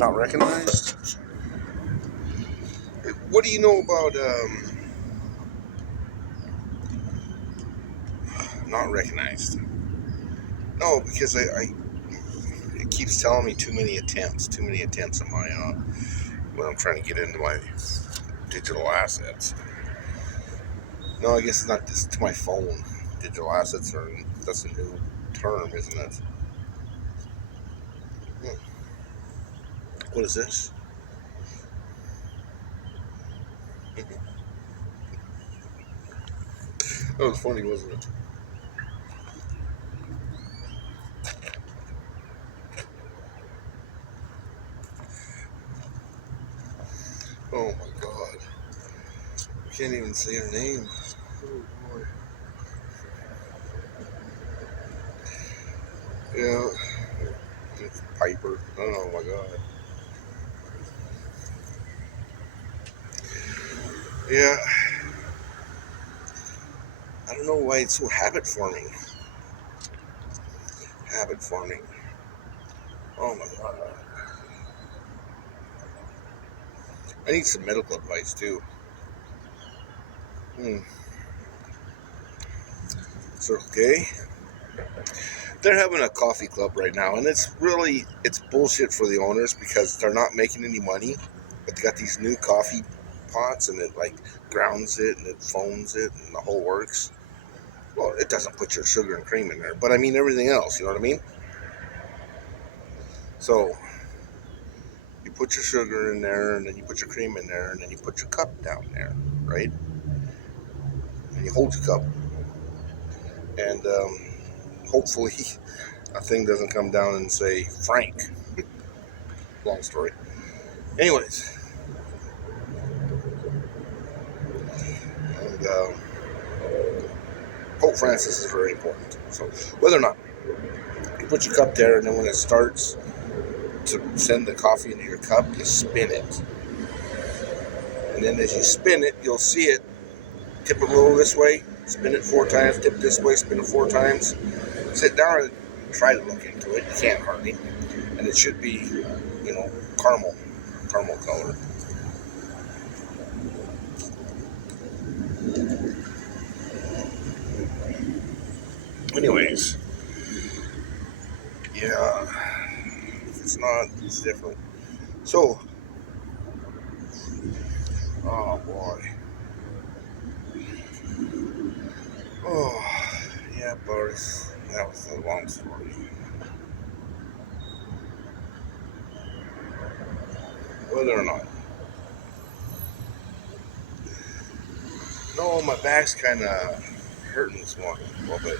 Not recognized? What do you know about not recognized? No, because I it keeps telling me too many attempts on my when I'm trying to get into my digital assets. No, I guess it's not just to my phone. Digital assets are that's a new term, isn't it? Hmm. What is this? That was funny, wasn't it? Oh my god. I can't even say her name. Oh boy. Yeah, it's Piper. Oh my god. Yeah, I don't know why it's so habit forming. Habit forming. Oh my god. I need some medical advice too. Hmm. Circle K. They're having a coffee club right now, and it's bullshit for the owners because they're not making any money. But they got these new coffee pots, and it like grounds it and it foams it and the whole works. Well, it doesn't put your sugar and cream in there, but I mean everything else. You know what I mean? So you put your sugar in there, and then you put your cream in there, and then you put your cup down there, right? And you hold your cup, and hopefully a thing doesn't come down and say Frank. Long story. Anyways, and Pope Francis is very important. So whether or not you put your cup there, and then when it starts to send the coffee into your cup, you spin it, and then as you spin it, you'll see it tip it a little this way, spin it 4 times, tip it this way, spin it 4 times. Sit down and try to look into it. You can't hardly, and it should be, caramel, caramel color. Anyways, yeah, if it's not, it's different. So, oh boy, oh yeah, Boris, that was a long story. Whether or not, no, my back's kind of hurting this morning a little bit.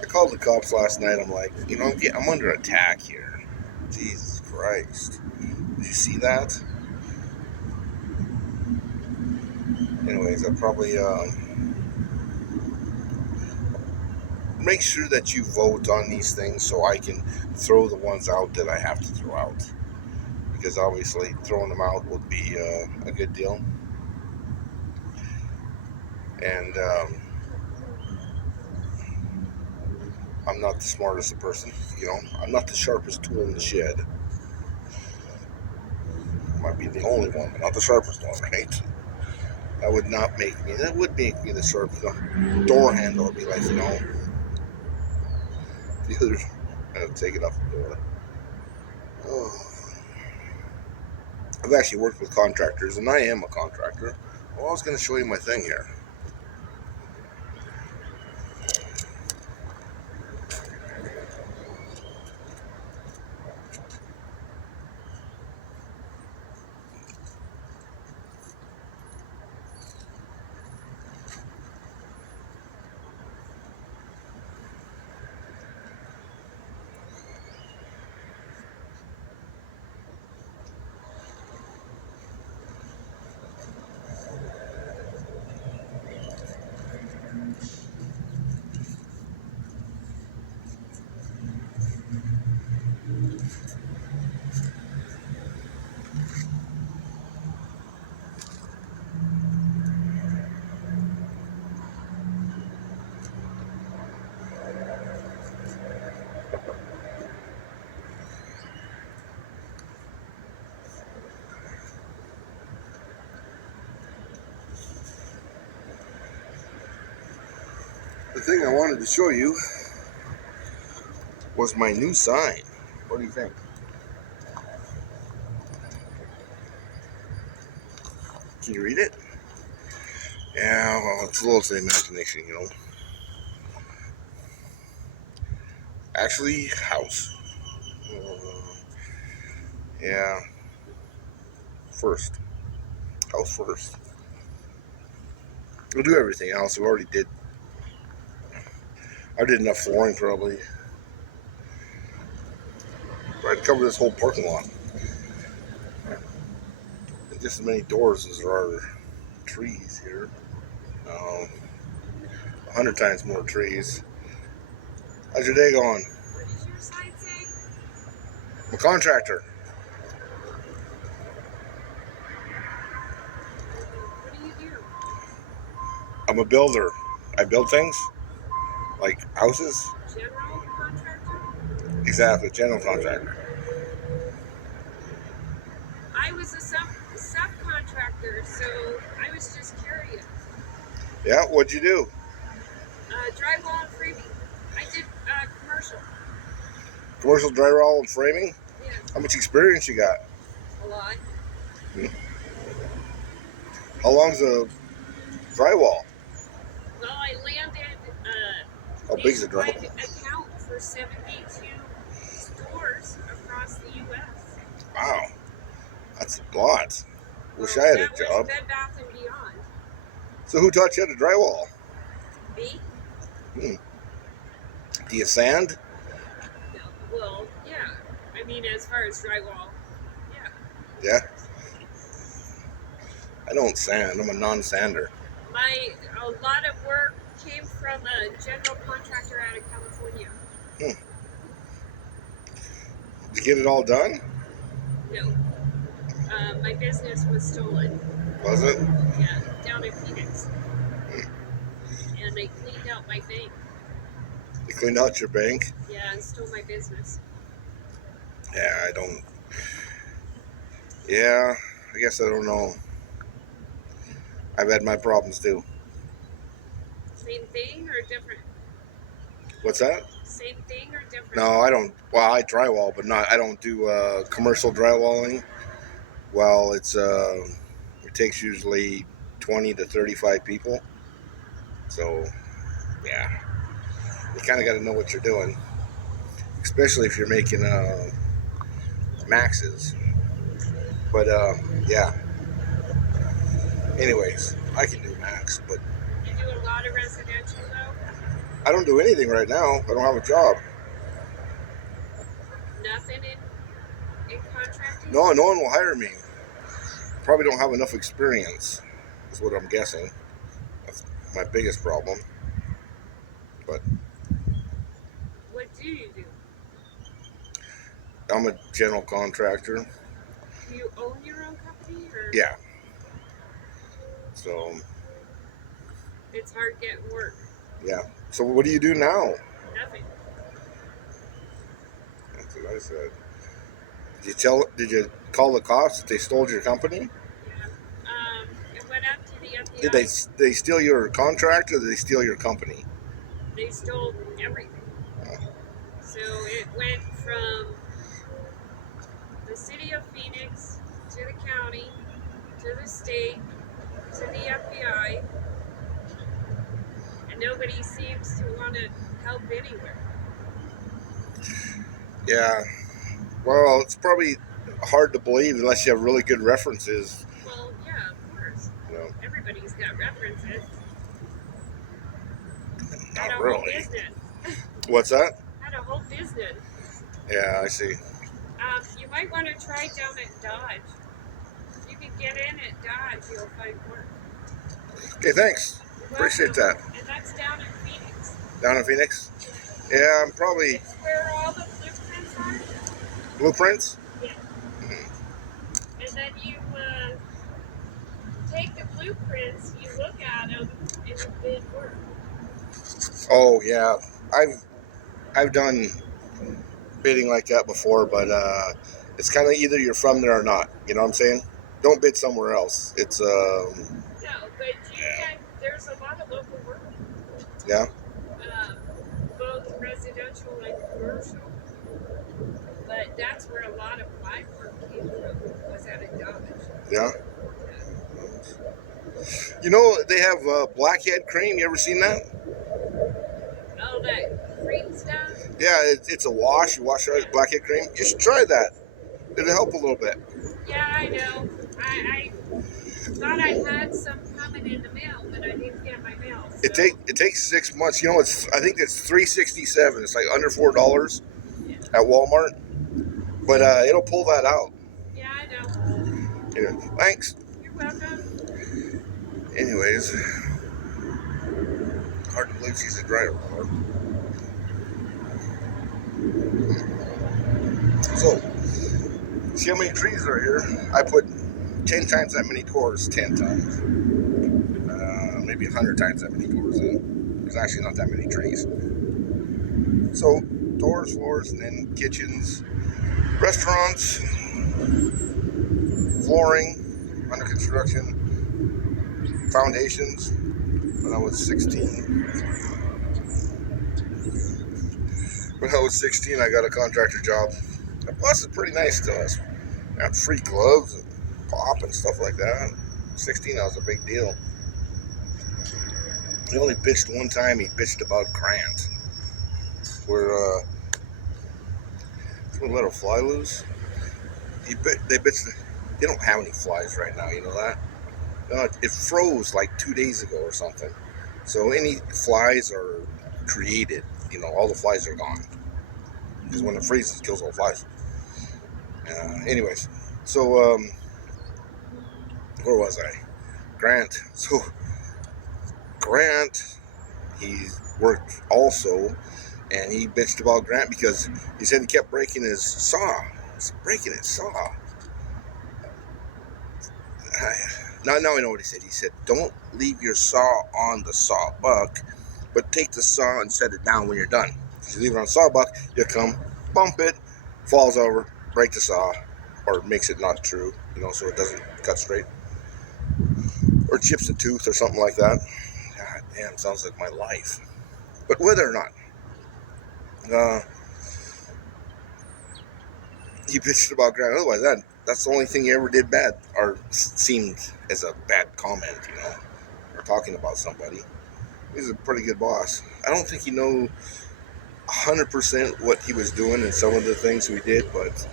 I called the cops last night. I'm like, I'm under attack here. Jesus Christ. Did you see that? Anyways, I probably make sure that you vote on these things so I can throw the ones out that I have to throw out. Because obviously, throwing them out would be a good deal. And I'm not the smartest person. I'm not the sharpest tool in the shed. I might be the only one, but not the sharpest one, right? That would make me the sharpest. The door handle would be like, the other, take it off the door. Oh. I've actually worked with contractors, and I am a contractor. Well, I was going to show you my thing here. thing I wanted to show you was my new sign. What do you think? Can you read it? Yeah, well, it's a little to the imagination, you know. Actually, house. Yeah, first. House first. We'll do everything else. We already did. I did enough flooring probably. I'd cover this whole parking lot. And just as many doors as there are trees here. 100 times more trees. How's your day going? What does your sign say? I'm a contractor. What do you do? I'm a builder. I build things like houses. General contractor? Exactly, general contractor. I was a subcontractor, so I was just curious. Yeah, what'd you do? Drywall and framing. I did commercial. Commercial drywall and framing? Yes, How much experience you got? a lot. How long's a drywall? Well, I landed How big's the nationwide drywall? account for 72 stores across the U.S. Wow, that's a lot. Wish Well, I had a that was job. Bed Bath and Beyond. So who taught you how to drywall? Me? Do you sand? No. Well, yeah. I mean, as far as drywall, yeah. Yeah. I don't sand. I'm a non-sander. A lot of work came from a general contractor out of California. Did you get it all done? No. My business was stolen. Was it? Yeah, down in Phoenix. And they cleaned out my bank. You cleaned out your bank? Yeah, and stole my business. Yeah, I don't. Yeah, I guess I don't know. I've had my problems too. Same thing or different? What's that? Same thing or different? No, I don't. Well, I drywall, but not. I don't do commercial drywalling. Well, it takes usually 20 to 35 people. So, yeah, you kind of got to know what you're doing, especially if you're making maxes. But yeah. Anyways, I can do max, but You do a lot of residential though? I don't do anything right now. I don't have a job. Nothing in contracting? No, no one will hire me. Probably don't have enough experience, is what I'm guessing. That's my biggest problem. But What do you do? I'm a general contractor. Do you own your own company or? Yeah. So, It's hard getting work. yeah. So what do you do now? Nothing. That's what I said. Did you call the cops that they stole your company? Yeah. It went up to the FBI. Did they steal your contract or did they steal your company? They stole everything. So it went from the city of Phoenix to the county to the state to the FBI, and nobody seems to want to help anywhere. Yeah. Well, it's probably hard to believe unless you have really good references. Well, yeah, of course. You know, Everybody's got references. not Had a whole really. business. What's that? Had a whole business. Yeah, I see. You might want to try down at Dodge. If you can get in at Dodge, you'll find work. Okay, thanks. You're Appreciate welcome. that. And that's down in Phoenix. Down in Phoenix? Yeah, I'm probably It's where all the blueprints are. blueprints. Yeah. And then you take the blueprints, you look at them, and you bid work. Oh yeah, I've done bidding like that before, but it's kind of either you're from there or not. You know what I'm saying? Don't bid somewhere else. It's No, but you Yeah. can. There's a lot of local work. Yeah. residential and commercial. But that's where a lot of my work came from, was out of Dodge. Yeah. Yeah. You know, they have blackhead cream. You ever seen that? Oh, that cream stuff? Yeah, it's a wash. You wash it out Yeah. with blackhead cream. You should try that. It'll help a little bit. Yeah, I know. I thought I had some coming in the mail, but I didn't get my mail. So It takes 6 months. You know, I think it's $3.67. It's like under $4 yeah, at Walmart. But it'll pull that out. yeah, I know. Yeah. Thanks. You're welcome. Anyways, hard to believe she's a driver. So, see how many trees are here? I put 10 times that many doors, 10 times. Maybe 100 times that many doors in. There's actually not that many trees. So, doors, floors, and then kitchens, restaurants, flooring, under construction, foundations. When I was 16. When I was 16, I got a contractor job. The boss is pretty nice to us. Got free gloves and pop and stuff like that. 16, that was a big deal. He only bitched one time. He bitched about Grant. Where someone let a fly loose. They bitched. They don't have any flies right now. You know that? It froze like 2 days ago or something. So any flies are created. You know, all the flies are gone. Because when it freezes, it kills all the flies. Anyways, so where was I? Grant. So Grant, he worked also, and he bitched about Grant because he said he kept breaking his saw. He's breaking his saw. Now I know what he said. He said, "Don't leave your saw on the sawbuck, but take the saw and set it down when you're done. If you leave it on the sawbuck, you come bump it, falls over, break the saw, or makes it not true, you know, so it doesn't cut straight, or chips a tooth or something like that." God damn, sounds like my life. But whether or not he bitched about Grant, otherwise that's the only thing he ever did bad, or seemed as a bad comment, you know, or talking about somebody. He's a pretty good boss. I don't think he knew 100% what he was doing and some of the things we did, but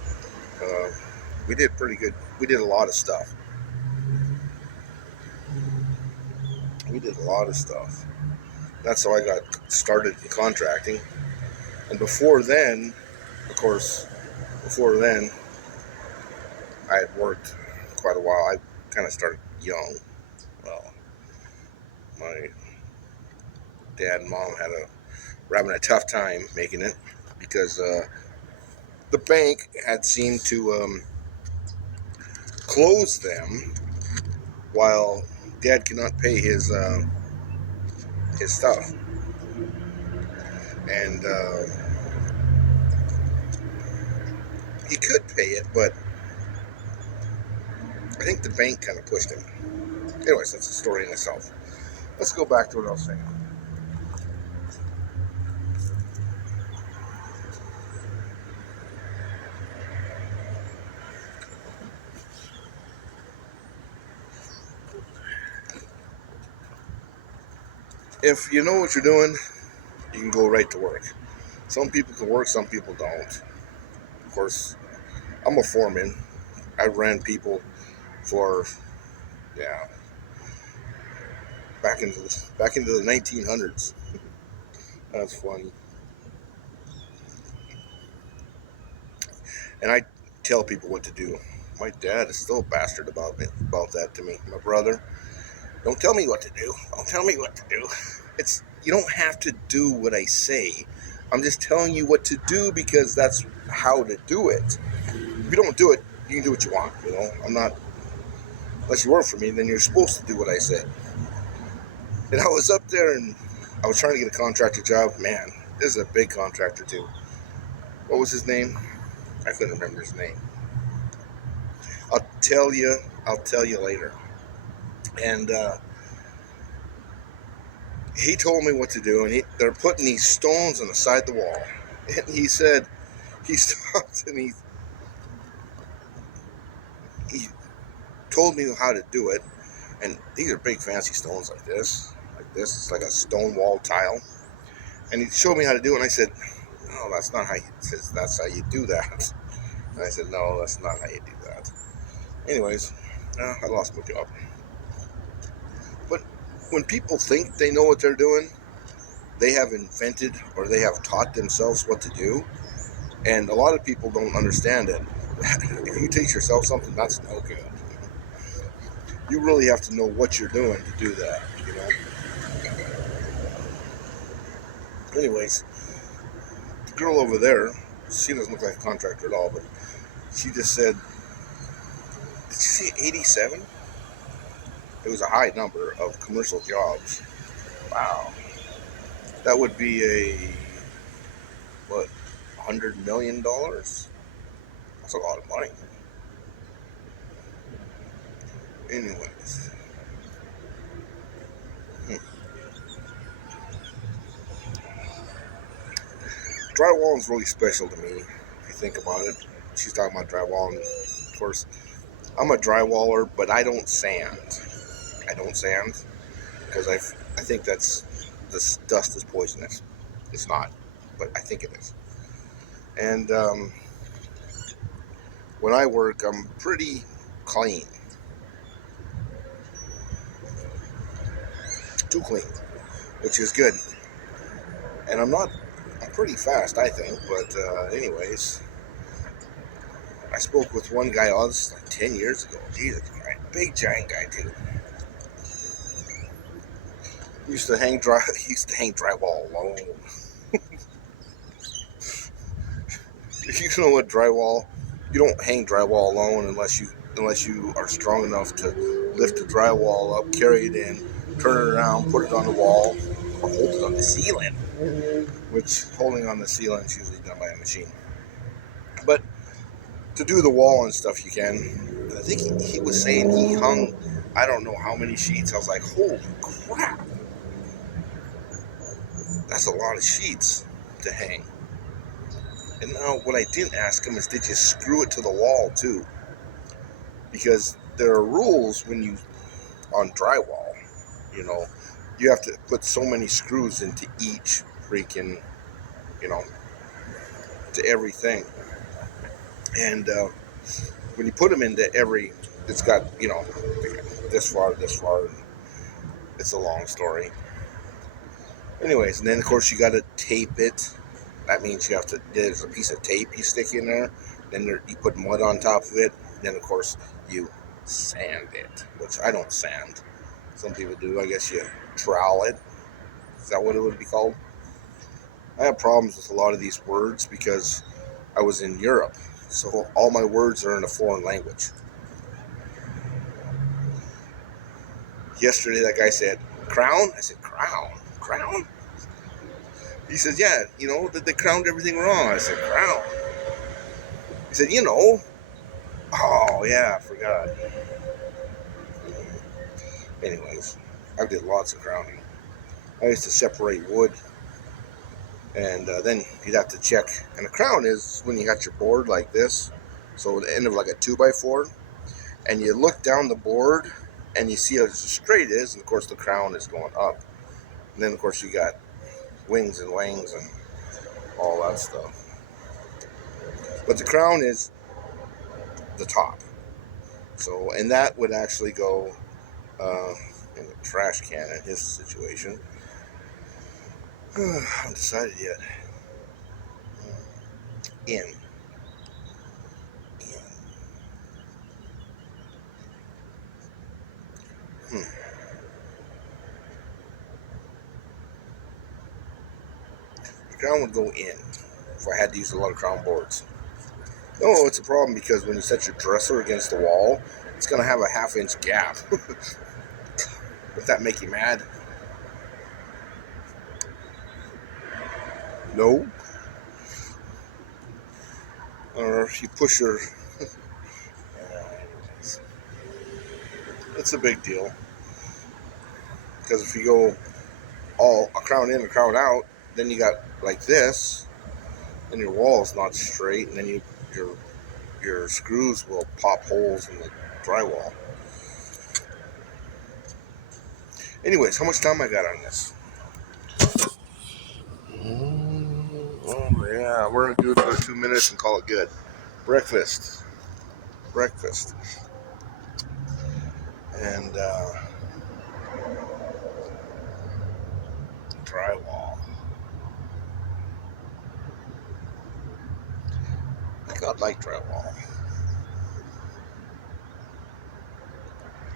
we did pretty good. We did a lot of stuff. We did a lot of stuff. That's how I got started in contracting. And before then, of course, I had worked quite a while. I kind of started young. Well, my dad and mom were having a tough time making it because the bank had seemed to close them while dad could not pay his stuff. And he could pay it, but I think the bank kind of pushed him. Anyways, that's a story in itself. Let's go back to what I was saying. If you know what you're doing, you can go right to work. Some people can work, some people don't. Of course, I'm a foreman. I ran people for, yeah, back into the 1900s. That's funny. And I tell people what to do. My dad is still a bastard about that to me. My brother, don't tell me what to do. Don't tell me what to do. You don't have to do what I say. I'm just telling you what to do because that's how to do it. If you don't do it, you can do what you want. You know, I'm not. Unless you work for me, then you're supposed to do what I said. And I was up there and I was trying to get a contractor job. Man, this is a big contractor too. What was his name? I couldn't remember his name. I'll tell you. I'll tell you later. And he told me what to do, and they're putting these stones on the side of the wall. And he said, he stopped and he told me how to do it. And these are big fancy stones like this. Like this. It's like a stone wall tile. And he showed me how to do it. And I said, no, that's not how you, says, that's how you do that. And I said, no, that's not how you do that. Anyways, I lost my job. But when people think they know what they're doing, they have invented or they have taught themselves what to do. And a lot of people don't understand it. If you teach yourself something, that's no good. You really have to know what you're doing to do that, you know. Anyways, the girl over there, she doesn't look like a contractor at all, but she just said, did she say 87? It was a high number of commercial jobs. Wow. That would be what, $100 million? That's a lot of money. Anyways. Hmm. Drywall is really special to me, if you think about it. She's talking about drywall, and of course, I'm a drywaller, but I don't sand. I don't sand because I think this dust is poisonous. It's not, but I think it is. And when I work, I'm pretty clean, too clean, which is good. And I'm pretty fast, I think. But anyways, I spoke with one guy, oh, this is like 10 years ago. Jesus Christ, big giant guy too. He used to hang drywall alone. If you know what drywall, you don't hang drywall alone unless you are strong enough to lift the drywall up, carry it in, turn it around, put it on the wall, or hold it on the ceiling. Which holding on the ceiling is usually done by a machine. But to do the wall and stuff, you can. I think he was saying he hung, I don't know how many sheets. I was like, holy crap, that's a lot of sheets to hang. And now what I didn't ask him is, did you screw it to the wall too? Because there are rules when you on drywall. You know, you have to put so many screws into each freaking, you know, to everything. And when you put them into every, it's got, you know, this far, this far. It's a long story. Anyways, and then of course you got to tape it. That means you have to. There's a piece of tape you stick in there. Then you put mud on top of it. Then of course you sand it, which I don't sand. Some people do. I guess you trowel it. Is that what it would be called? I have problems with a lot of these words because I was in Europe, so all my words are in a foreign language. Yesterday, that guy said, crown? I said, crown? Crown? He said, yeah, you know, that they crowned everything wrong. I said, crown? He said, you know. Oh, yeah, I forgot. Anyways, I did lots of crowning. I used to separate wood, and then you'd have to check. And a crown is when you got your board like this, so the end of like a 2x4, and you look down the board, and you see how straight it is, and of course the crown is going up. And then of course you got wings and wangs and all that stuff. But the crown is the top. So, and that would actually go in the trash can in his situation. I haven't decided yet. In. Hmm. The crown would go in if I had to use a lot of crown boards. No, it's a problem because when you set your dresser against the wall, it's going to have a 1/2 inch gap. Would that make you mad? No. Or if you push your... Anyways, it's a big deal. Because if you go all a crown in, a crown out, then you got like this, and your wall is not straight, and then your screws will pop holes in the drywall. Anyways, how much time I got on this? Oh yeah, we're gonna do it for 2 minutes and call it good. Breakfast, breakfast, and drywall. I think I'd like drywall.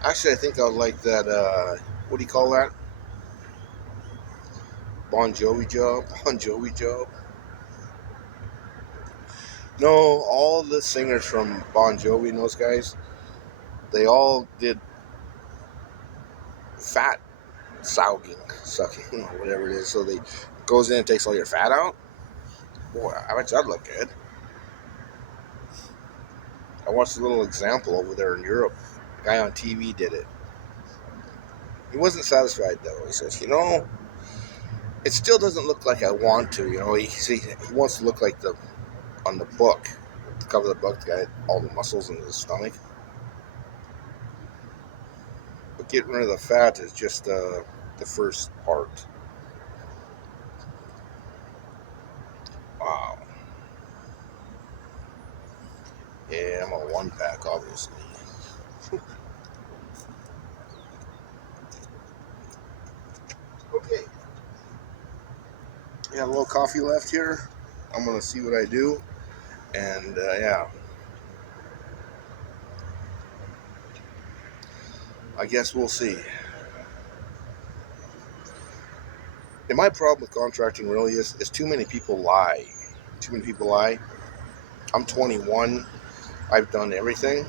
Actually, I think I'd like that. What do you call that? Bon Jovi job. Bon Jovi job. No, all the singers from Bon Jovi and those guys, they all did fat sucking, whatever it is. So they goes in and takes all your fat out. Boy, I bet that'd look good. I watched a little example over there in Europe. A guy on TV did it. He wasn't satisfied though. He says, it still doesn't look like I want to. He wants to look like the on the book, the cover of the book, the guy had all the muscles in his stomach. But getting rid of the fat is just the first part. Wow. Yeah, I'm a one pack, obviously. Okay. Yeah, a little coffee left here. I'm gonna see what I do, and yeah, I guess we'll see. And my problem with contracting really is too many people lie. Too many people lie. I'm 21. I've done everything,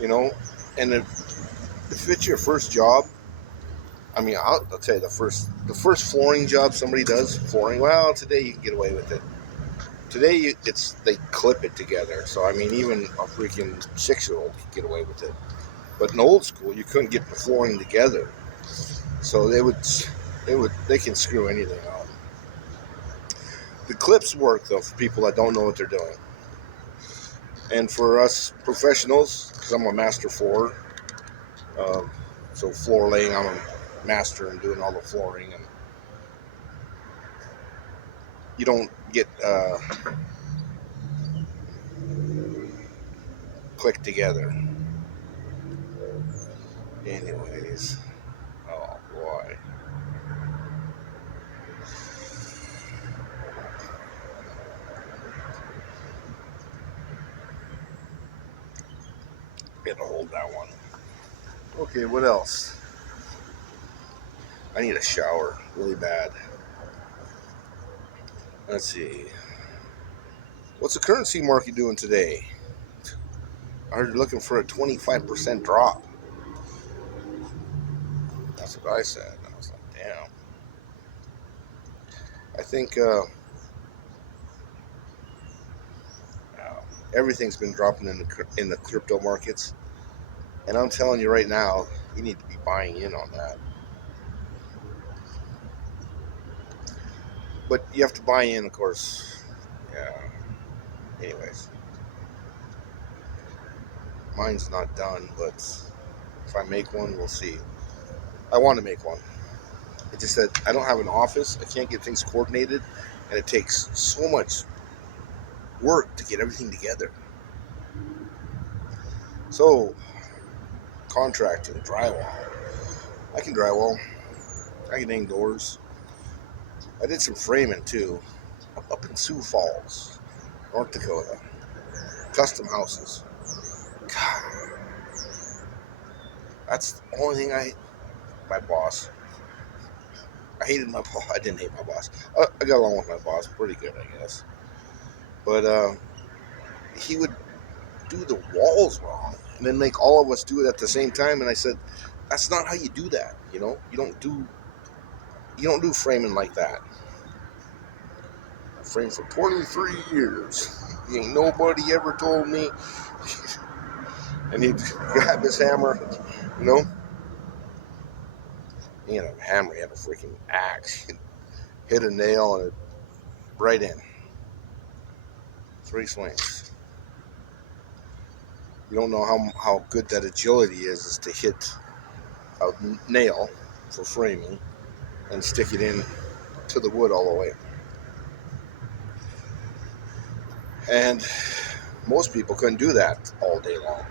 you know, and if it's your first job, I mean, I'll tell you the first flooring job somebody does flooring. Well, today you can get away with it. Today they clip it together. So I mean, even a freaking 6-year-old could get away with it. But in old school, you couldn't get the flooring together. So they can screw anything up. The clips work though for people that don't know what they're doing, and for us professionals, because I'm a master floorer. Um, so floor laying, I'm a master in doing all the flooring, and you don't get clicked together. Anyways, oh boy. Get to hold that one. Okay, what else? I need a shower really bad. Let's see. What's the currency market doing today? I heard you're looking for a 25% drop. That's what I said. I was like, damn. I think everything's been dropping in the crypto markets, and I'm telling you right now, you need to be buying in on that. But you have to buy in, of course. Yeah. Anyways, mine's not done, but if I make one, we'll see. I want to make one. It's just that I don't have an office. I can't get things coordinated, and it takes so much work to get everything together. So, contracting, drywall. I can drywall. I can hang doors. I did some framing too, up in Sioux Falls, North Dakota. Custom houses. God, that's the only thing my boss. I hated my boss. I didn't hate my boss. I got along with my boss pretty good, I guess. But he would do the walls wrong, and then make all of us do it at the same time. And I said, "That's not how you do that. You don't do framing like that. I framed for 23 years. Ain't nobody ever told me." And he'd grab his hammer, you know. He had a hammer. He had a freaking axe. He'd hit a nail and it right in. 3 swings. You don't know how good that agility is to hit a nail for framing and stick it in to the wood all the way. And most people couldn't do that all day long.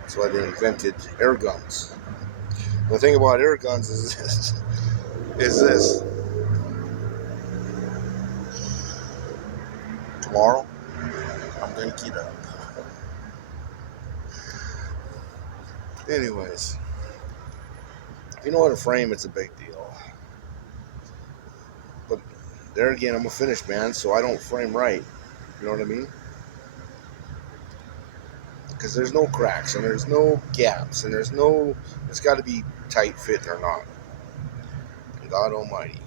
That's why they invented air guns. The thing about air guns is this. Tomorrow, I'm going to get up. Anyways, if you know how to frame, it's a big deal. But there again, I'm a finished man, so I don't frame right. You know what I mean? Because there's no cracks and there's no gaps and it's got to be tight fitting or not. God Almighty.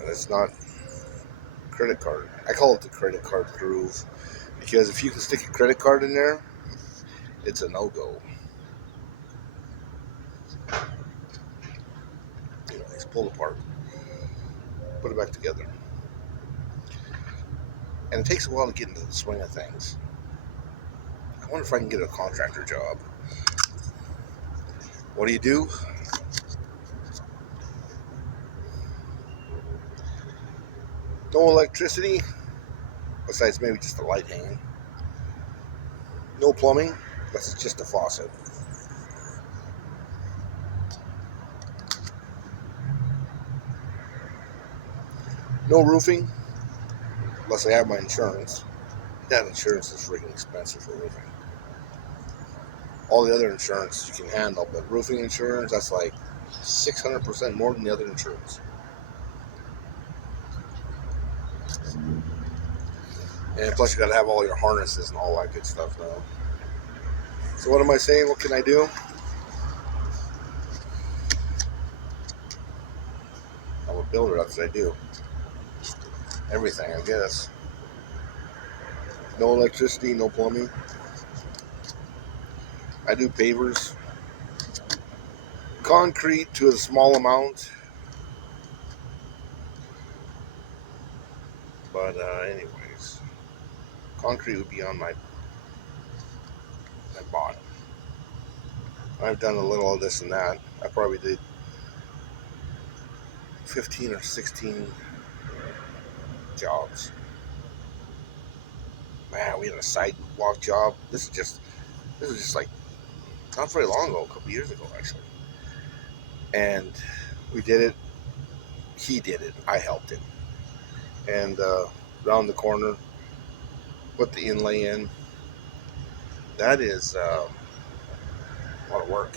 And it's not credit card. I call it the credit card groove because if you can stick a credit card in there, it's a no-go. It's pulled apart, put it back together, and it takes a while to get into the swing of things. I wonder if I can get a contractor job. What do? No electricity, besides maybe just a light hanging. No plumbing, that's just a faucet. No roofing, unless I have my insurance. That insurance is freaking expensive for roofing. All the other insurance you can handle, but roofing insurance, that's like 600% more than the other insurance. And plus you got to have all your harnesses and all that good stuff now. So what am I saying? What can I do? I'm a builder, that's what I do. Everything, I guess. No electricity, no plumbing. I do pavers. Concrete to a small amount. But anyways, concrete would be on my bottom. I've done a little of this and that. I probably did 15 or 16 jobs. Man, we had a sidewalk job. This was just like not very long ago, a couple years ago actually. And we did it. He did it. I helped him. And round the corner, put the inlay in. That is a lot of work.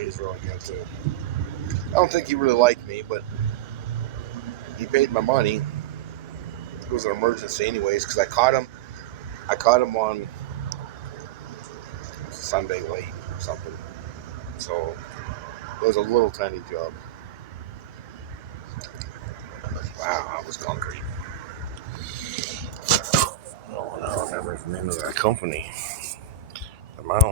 He's really good too. I don't think he really liked me, but he paid my money. It was an emergency anyways, because I caught him on Sunday late or something. So it was a little tiny job. Wow, that was concrete. Oh, no, I never remember that company. The amount.